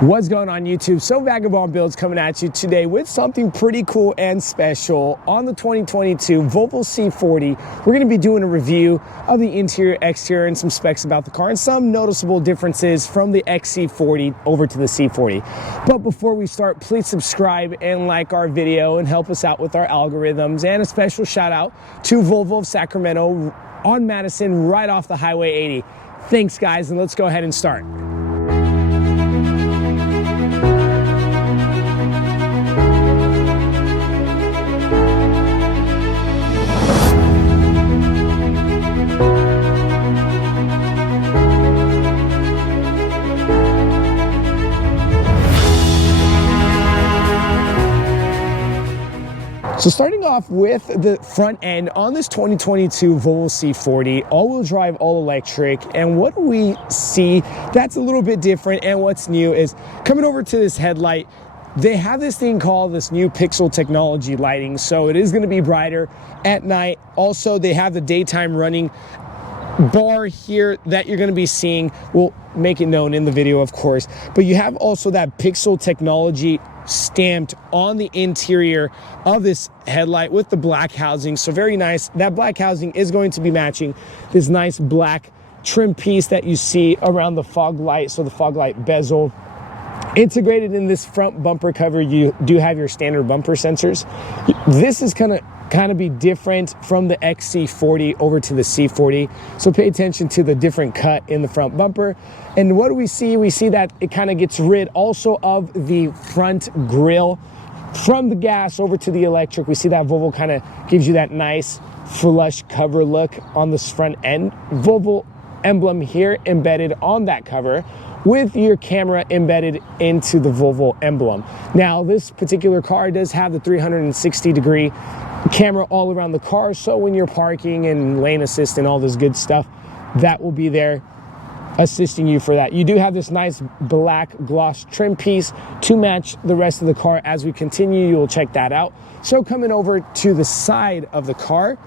What's going on YouTube? So Vagabond Builds coming at you today with something pretty cool and special on the 2022 Volvo C40. We're going to be doing a review of the interior, exterior, and some specs about the car and some noticeable differences from the XC40 over to the C40. But before we start, please subscribe and like our video and help us out with our algorithms. And a special shout out to Volvo of Sacramento on Madison right off the Highway 80. Thanks guys, and let's go ahead and start. So starting off with the front end on this 2022 Volvo C40, all-wheel drive, all electric, and what we see that's a little bit different and what's new is coming over to this headlight, they have this thing called this new pixel technology lighting, so it is going to be brighter at night. Also, they have the daytime running bar here that you're going to be seeing. We'll make it known in the video, of course, but you have also that pixel technology stamped on the interior of this headlight with the black housing. So very nice. That black housing is going to be matching this nice black trim piece that you see around the fog light. So the fog light bezel integrated in this front bumper cover, you do have your standard bumper sensors. This is kind of be different from the XC40 over to the C40. So pay attention to the different cut in the front bumper. And what do we see? We see that it kind of gets rid also of the front grille. From the gas over to the electric, we see that Volvo kind of gives you that nice flush cover look on this front end. Volvo emblem here embedded on that cover with your camera embedded into the Volvo emblem. Now, this particular car does have the 360-degree camera all around the car, so when you're parking and lane assist and all this good stuff, that will be there assisting you for that. You do have this nice black gloss trim piece to match the rest of the car. As we continue, you will check that out. So coming over to the side of the car,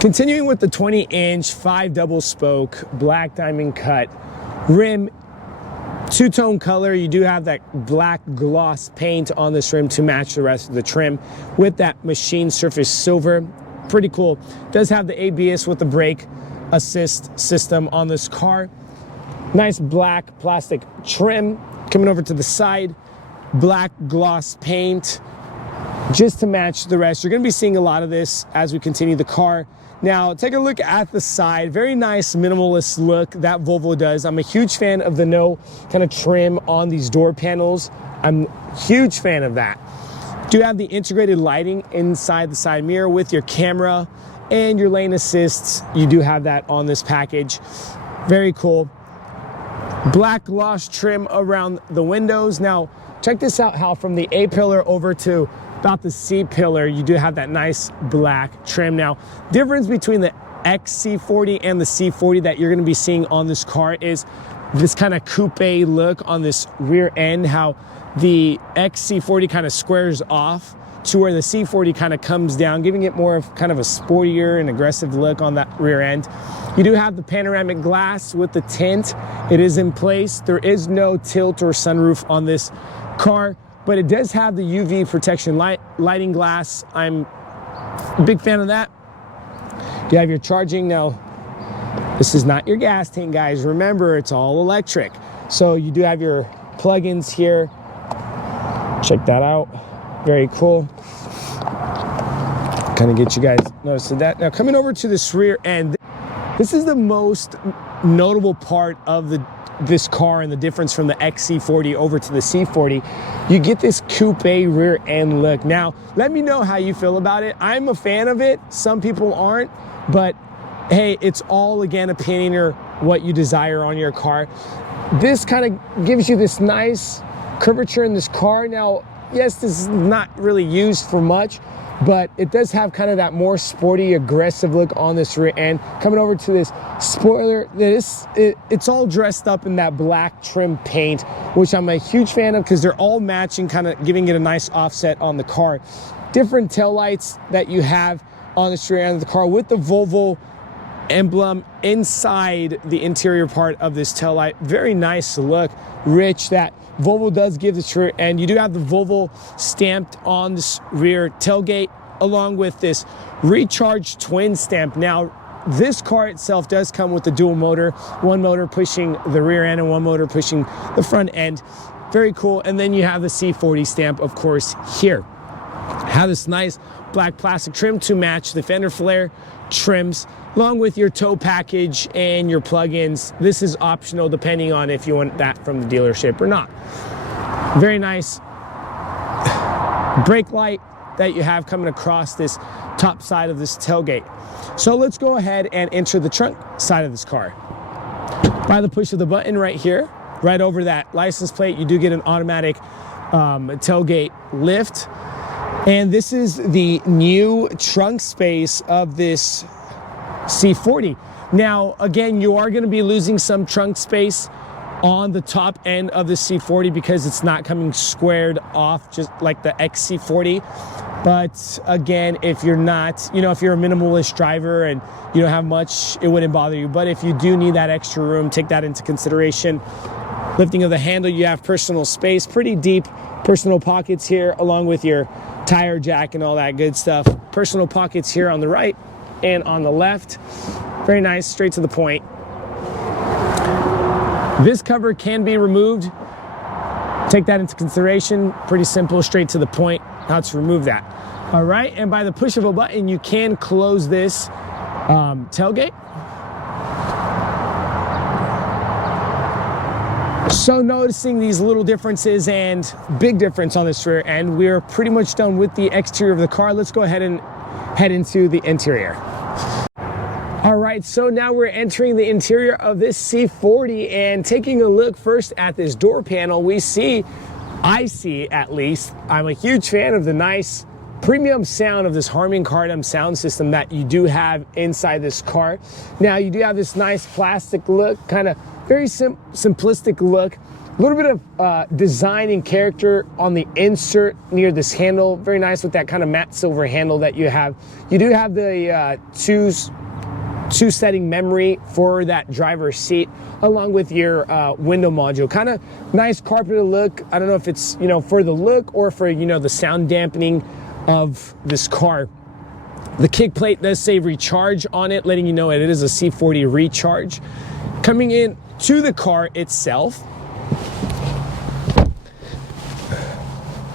continuing with the 20-inch 5 double spoke black diamond cut rim, two-tone color. You do have that black gloss paint on this rim to match the rest of the trim with that machine surface silver. Pretty cool. Does have the ABS with the brake assist system on this car. Nice black plastic trim. Coming over to the side, black gloss paint just to match the rest. You're going to be seeing a lot of this as we continue the car. Now, take a look at the side. Very nice minimalist look that Volvo does. I'm a huge fan of the no kind of trim on these door panels. I'm a huge fan of that. Do have the integrated lighting inside the side mirror with your camera and your lane assists. You do have that on this package. Very cool. Black gloss trim around the windows. Now, check this out how from the A pillar over to about the C pillar, you do have that nice black trim. Now, difference between the XC40 and the C40 that you're going to be seeing on this car is this kind of coupe look on this rear end, how the XC40 kind of squares off to where the C40 kind of comes down, giving it more of kind of a sportier and aggressive look on that rear end. You do have the panoramic glass with the tint. It is in place. There is no tilt or sunroof on this car, but it does have the UV protection lighting glass. I'm a big fan of that. You have your charging. Now, this is not your gas tank, guys. Remember, it's all electric. So you do have your plugins here. Check that out. Very cool. Kind of get you guys noticed of that. Now, coming over to this rear end, this is the most notable part of this car and the difference from the XC40 over to the C40. You get this coupe rear end look. Now, let me know how you feel about it. I'm a fan of it. Some people aren't, but hey, it's all again opinion or what you desire on your car. This kind of gives you this nice curvature in this car. Now, yes, this is not really used for much, but it does have kind of that more sporty, aggressive look on this rear end. Coming over to this spoiler, it's all dressed up in that black trim paint, which I'm a huge fan of because they're all matching, kind of giving it a nice offset on the car. Different taillights that you have on the rear end of the car with the Volvo emblem inside the interior part of this taillight. Very nice look, rich, that Volvo does give this rear end. You do have the Volvo stamped on this rear tailgate, along with this recharged twin stamp. Now, this car itself does come with the dual motor, one motor pushing the rear end and one motor pushing the front end. Very cool. And then you have the C40 stamp, of course, here. Have this nice black plastic trim to match the fender flare trims, along with your tow package and your plugins. This is optional depending on if you want that from the dealership or not. Very nice brake light that you have coming across this top side of this tailgate. So let's go ahead and enter the trunk side of this car. By the push of the button right here, right over that license plate, you do get an automatic tailgate lift. And this is the new trunk space of this C40. Now, again, you are going to be losing some trunk space on the top end of the C40 because it's not coming squared off just like the XC40. But again, if you're not, if you're a minimalist driver and you don't have much, it wouldn't bother you. But if you do need that extra room, take that into consideration. Lifting of the handle, you have personal space, pretty deep personal pockets here, along with your tire jack and all that good stuff. Personal pockets here on the right and on the left. Very nice, straight to the point. This cover can be removed. Take that into consideration. Pretty simple, straight to the point, how to remove that. All right, and by the push of a button, you can close this tailgate. So noticing these little differences and big difference on this rear end, we're pretty much done with the exterior of the car. Let's go ahead and head into the interior. All right, so now we're entering the interior of this C40 and taking a look first at this door panel. I see at least, I'm a huge fan of the nice premium sound of this Harman Kardon sound system that you do have inside this car. Now you do have this nice plastic look, kind of very simplistic look. A little bit of design and character on the insert near this handle. Very nice with that kind of matte silver handle that you have. You do have the two setting memory for that driver's seat, along with your window module. Kind of nice carpeted look. I don't know if it's for the look or for the sound dampening of this car. The kick plate does say recharge on it, letting you know it is a C40 recharge. Coming in to the car itself,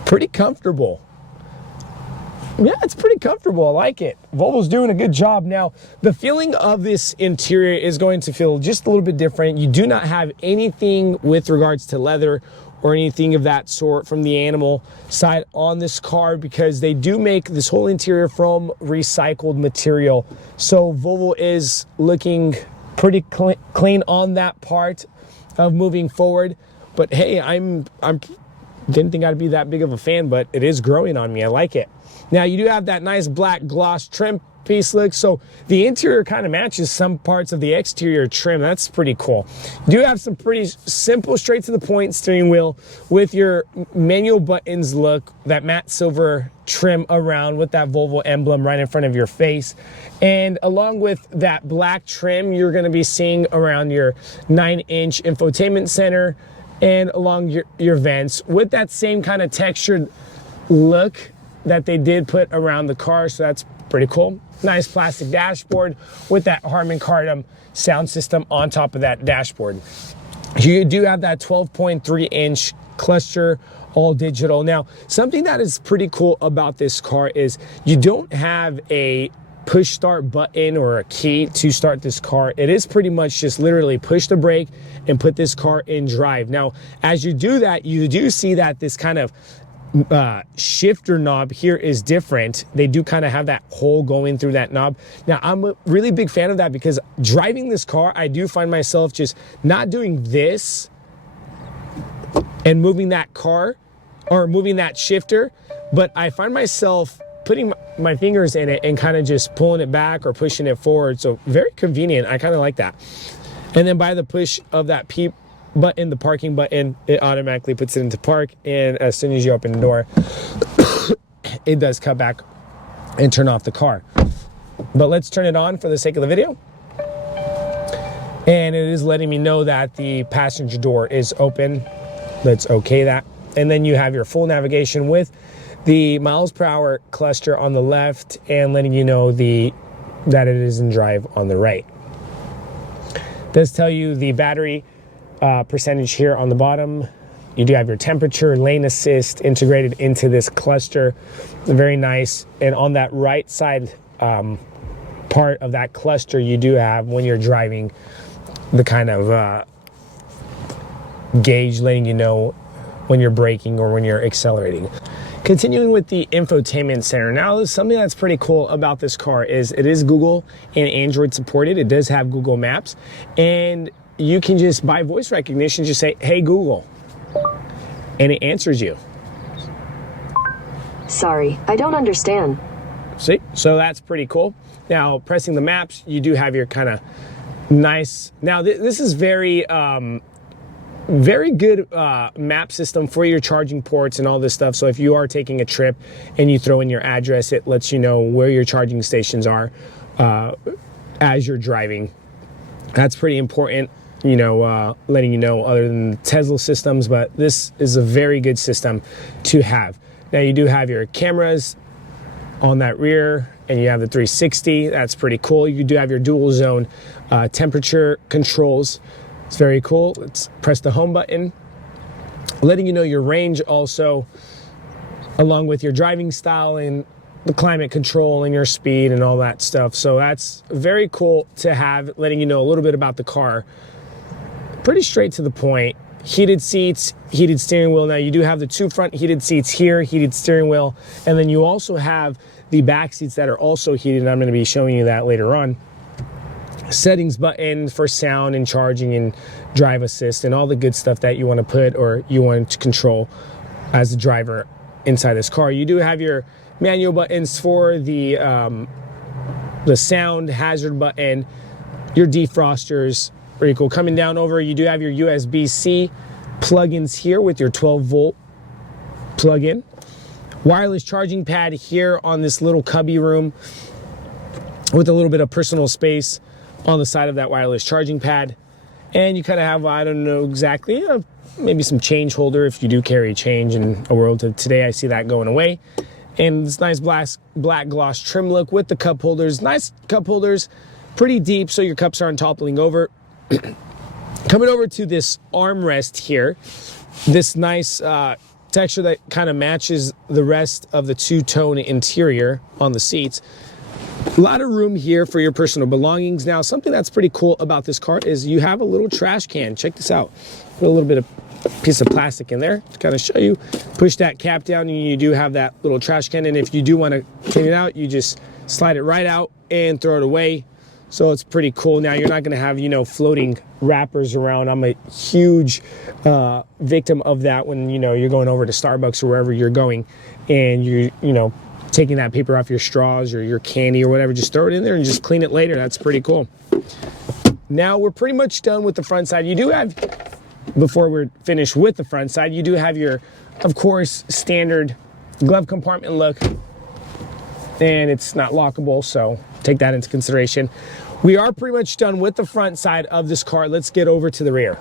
pretty comfortable. Yeah, it's pretty comfortable. I like it. Volvo's doing a good job. Now, the feeling of this interior is going to feel just a little bit different. You do not have anything with regards to leather or anything of that sort from the animal side on this car, because they do make this whole interior from recycled material. So Volvo is looking pretty clean on that part of moving forward. But hey, I didn't think I'd be that big of a fan, but it is growing on me. I like it. Now you do have that nice black gloss trim piece look, so the interior kind of matches some parts of the exterior trim. That's pretty cool. You do have some pretty simple, straight to the point steering wheel with your manual buttons look, that matte silver trim around with that Volvo emblem right in front of your face. And along with that black trim, you're going to be seeing around your 9-inch infotainment center and along your vents with that same kind of textured look that they did put around the car. So that's pretty cool. Nice plastic dashboard with that Harman Kardon sound system on top of that dashboard. You do have that 12.3-inch cluster, all digital. Now, something that is pretty cool about this car is you don't have a push start button or a key to start this car. It is pretty much just literally push the brake and put this car in drive. Now, as you do that, you do see that this kind of shifter knob here is different. They do kind of have that hole going through that knob. Now, I'm a really big fan of that because driving this car, I do find myself just not doing this and moving that car or moving that shifter, but I find myself putting my fingers in it and kind of just pulling it back or pushing it forward. So very convenient. I kind of like that. And then by the push of that P button, the parking button, it automatically puts it into park, and as soon as you open the door, it does cut back and turn off the car. But let's turn it on for the sake of the video. And it is letting me know that the passenger door is open. Let's okay that. And then you have your full navigation with the miles per hour cluster on the left and letting you know that it is in drive on the right. It does tell you the battery percentage here on the bottom. You do have your temperature, lane assist integrated into this cluster. Very nice. And on that right side part of that cluster, you do have, when you're driving, the kind of gauge letting you know when you're braking or when you're accelerating. Continuing with the infotainment center. Now, something that's pretty cool about this car is it is Google and Android supported. It does have Google Maps, and you can just, by voice recognition, just say, "Hey Google," and it answers you. Sorry, I don't understand. See, so that's pretty cool. Now, pressing the maps, you do have your kind of nice, now this is very good map system for your charging ports and all this stuff. So if you are taking a trip and you throw in your address, it lets you know where your charging stations are as you're driving. That's pretty important, you know, letting you know, other than Tesla systems, but this is a very good system to have. Now you do have your cameras on that rear, and you have the 360. That's pretty cool. You do have your dual zone temperature controls. It's very cool. Let's press the home button, letting you know your range also, along with your driving style and the climate control and your speed and all that stuff. So that's very cool to have, letting you know a little bit about the car. Pretty straight to the point. Heated seats, heated steering wheel. Now you do have the two front heated seats here, heated steering wheel, and then you also have the back seats that are also heated, and I'm going to be showing you that later on. Settings button for sound and charging and drive assist and all the good stuff that you want to put or you want to control as a driver inside this car. You do have your manual buttons for the sound, hazard button, your defrosters. Pretty cool. Coming down over, you do have your USB-C plugins here with your 12-volt plug-in. Wireless charging pad here on this little cubby room with a little bit of personal space on the side of that wireless charging pad. And you kind of have, I don't know exactly, maybe some change holder if you do carry change in a world of today. I see that going away. And this nice black gloss trim look with the cup holders. Nice cup holders, pretty deep so your cups aren't toppling over. Coming over to this armrest here, this nice texture that kind of matches the rest of the two-tone interior on the seats. A lot of room here for your personal belongings. Now, something that's pretty cool about this car is you have a little trash can. Check this out. Put a little bit of piece of plastic in there to kind of show you. Push that cap down and you do have that little trash can. And if you do want to clean it out, you just slide it right out and throw it away. So it's pretty cool. Now, you're not going to have, you know, floating wrappers around. I'm a huge victim of that when, you know, you're going over to Starbucks or wherever you're going and you know, taking that paper off your straws or your candy or whatever, just throw it in there and just clean it later. That's pretty cool. Now we're pretty much done with the front side. You do have, before we're finished with the front side, you do have your, of course, standard glove compartment look, and it's not lockable, so take that into consideration. We are pretty much done with the front side of this car. Let's get over to the rear.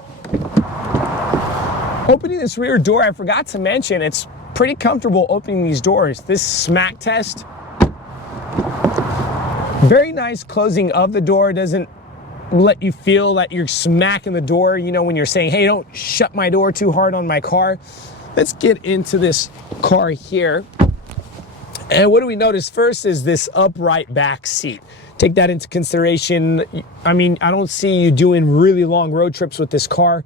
Opening this rear door, I forgot to mention, it's pretty comfortable opening these doors. This smack test, very nice closing of the door. Doesn't let you feel that you're smacking the door, you know, when you're saying, hey, don't shut my door too hard on my car. Let's get into this car here. And what do we notice first is this upright back seat. Take that into consideration. I mean, I don't see you doing really long road trips with this car,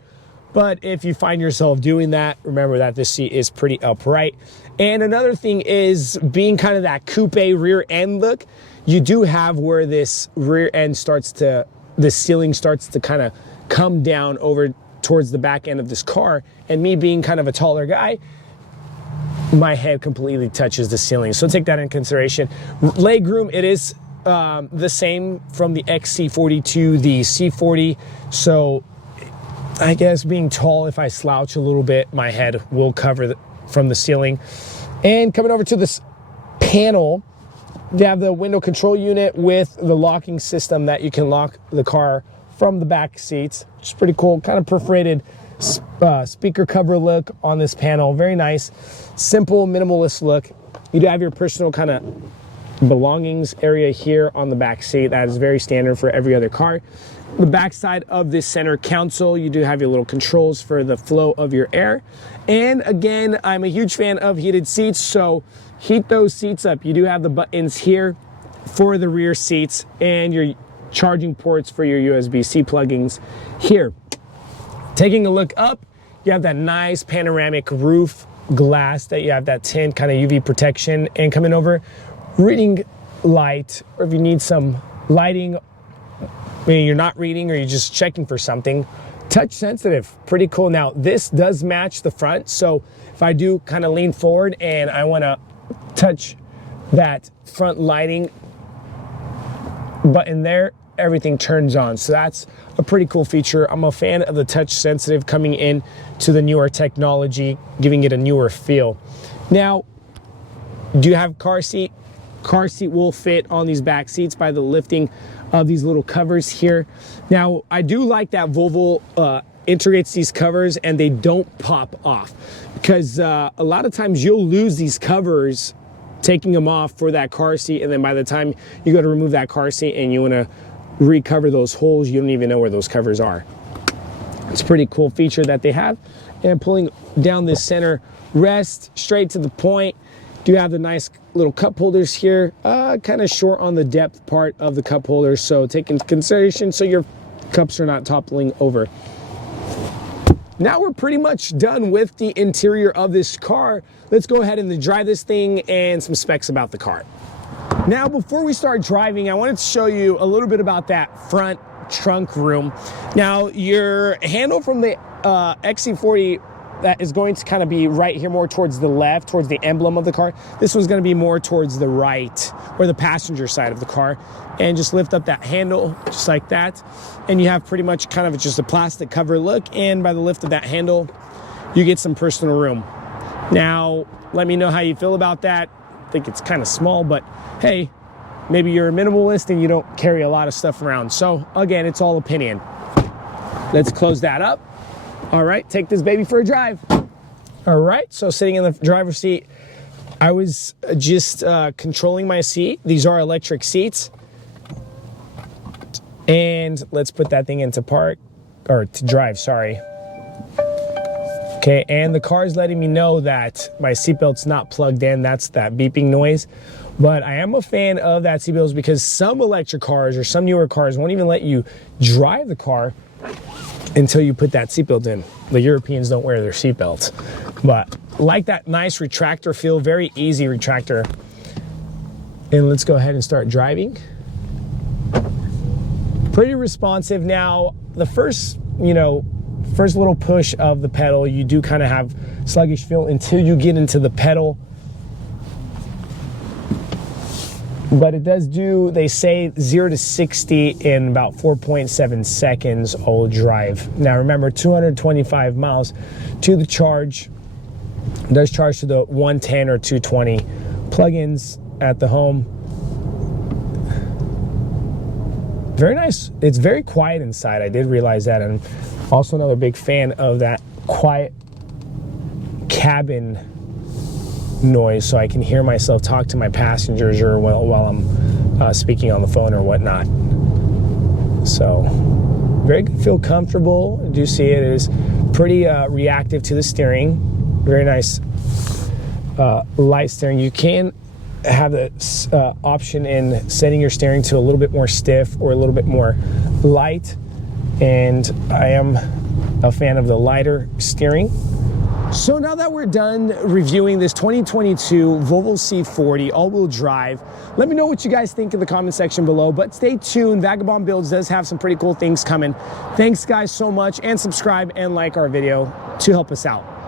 but if you find yourself doing that, remember that this seat is pretty upright. And another thing is, being kind of that coupe rear end look, you do have where this rear end starts to, the ceiling starts to kind of come down over towards the back end of this car. And me being kind of a taller guy, my head completely touches the ceiling. So take that in consideration. Legroom, it is the same from the XC40 to the C40. So I guess being tall, if I slouch a little bit, my head will cover from the ceiling. And coming over to this panel, you have the window control unit with the locking system that you can lock the car from the back seats, which is pretty cool. Kind of perforated speaker cover look on this panel. Very nice, simple, minimalist look. You do have your personal kind of belongings area here on the back seat. That is very standard for every other car. The back side of this center console, you do have your little controls for the flow of your air. And again, I'm a huge fan of heated seats, so heat those seats up. You do have the buttons here for the rear seats and your charging ports for your USB-C pluggings here. Taking a look up, you have that nice panoramic roof glass that you have that tint kind of UV protection, and coming over, reading light, or if you need some lighting, maybe you're not reading or you're just checking for something, touch sensitive, pretty cool. Now this does match the front, so if I do kind of lean forward and I want to touch that front lighting button there, everything turns on. So that's a pretty cool feature. I'm a fan of the touch sensitive coming in to the newer technology, giving it a newer feel. Now, do you have car seat? Car seat will fit on these back seats by the lifting of these little covers here. Now, I do like that Volvo integrates these covers and they don't pop off, because a lot of times you'll lose these covers taking them off for that car seat, and then by the time you go to remove that car seat and you want to recover those holes, you don't even know where those covers are. It's a pretty cool feature that they have. And pulling down this center rest, straight to the point, do have the nice little cup holders here, kind of short on the depth part of the cup holders, so take into consideration so your cups are not toppling over. Now we're pretty much done with the interior of this car. Let's go ahead and drive this thing and some specs about the car. Now, before we start driving, I wanted to show you a little bit about that front trunk room. Now, your handle from the XC40 that is going to kind of be right here, more towards the left, towards the emblem of the car. This one's going to be more towards the right, or the passenger side of the car. And just lift up that handle, just like that. And you have pretty much kind of just a plastic cover look. And by the lift of that handle, you get some personal room. Now, let me know how you feel about that. I think it's kind of small, but hey, maybe you're a minimalist and you don't carry a lot of stuff around. So again, it's all opinion. Let's close that up. All right, take this baby for a drive. All right, so sitting in the driver's seat, I was just controlling my seat. These are electric seats. And let's put that thing into park, or to drive, sorry. Okay, and the car is letting me know that my seatbelt's not plugged in. That's that beeping noise. But I am a fan of that seatbelt, because some electric cars or some newer cars won't even let you drive the car until you put that seatbelt in. The Europeans don't wear their seatbelts. But like that nice retractor feel, very easy retractor. And let's go ahead and start driving. Pretty responsive. Now, the first little push of the pedal, you do kind of have sluggish feel until you get into the pedal. But it does do, they say 0 to 60 in about 4.7 seconds all drive. Now remember, 225 miles to the charge. It does charge to the 110 or 220 plugins at the home. Very nice. It's very quiet inside. I did realize that. And also another big fan of that quiet cabin noise, so I can hear myself talk to my passengers or while I'm speaking on the phone or whatnot. So very good, feel comfortable. I do see it is pretty reactive to the steering. Very nice light steering. You can have the option in setting your steering to a little bit more stiff or a little bit more light, and I am a fan of the lighter steering. So now that we're done reviewing this 2022 Volvo C40 all-wheel drive, let me know what you guys think in the comment section below. But stay tuned, Vagabond Builds does have some pretty cool things coming. Thanks guys so much, and subscribe and like our video to help us out.